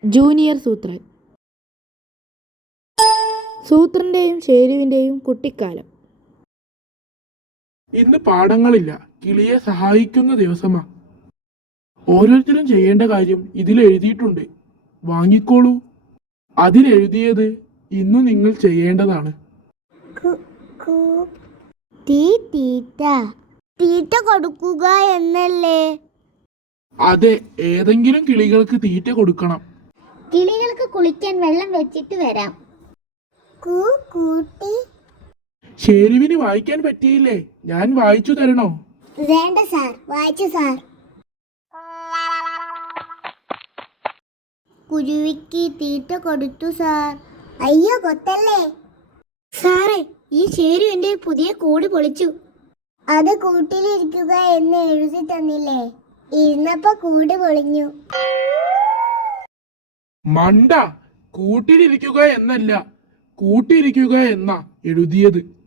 Junior സൂത്രൻ. സൂത്രന്റെയും ഷേരുവിന്റെയും കുട്ടിക്കാലം. ഇന്ന് പാഠങ്ങളില്ല. കിളിയെ സഹായിക്കുന്ന ദിവസമാ. ഓരോരുത്തരും ചെയ്യേണ്ട കാര്യം ഇതിൽ എഴുതിയിട്ടുണ്ട്. വാങ്ങിക്കോളൂ. അതിലെഴുതിയത് ഇന്നു നിങ്ങൾ ചെയ്യേണ്ടതാണ്. തീറ്റ കൊടുക്കുക എന്നല്ലേ? അതെ, ഏതെങ്കിലും കിളികൾക്ക് തീറ്റ കൊടുക്കണം. കിളികൾക്ക് കുളിക്കാൻ വെള്ളം വെച്ചിട്ട് വരാം. ഷേരുവിന് വായിക്കാൻ പറ്റിയില്ലേ? ഞാൻ വായിച്ചു തരണോ? വേണ്ട സാർ, വായിച്ചു സാർ. കുരുവിക്ക് തീറ്റ കൊടുത്തു സാർ. അയ്യോ, കൊത്തല്ലേ സാറേ. ഈ ഷേരു എന്റെ പുതിയ കൂട് പൊളിച്ചു. അത് കൂട്ടിലിരിക്കുക എന്ന് എഴുതി തന്നില്ലേ? ഇരുന്നപ്പോ കൂട് പൊളിഞ്ഞു. മണ്ട, കൂട്ടിലിരിക്കുക എന്നല്ല, കൂട്ടിരിക്കുക എന്നാ എഴുതിയത്.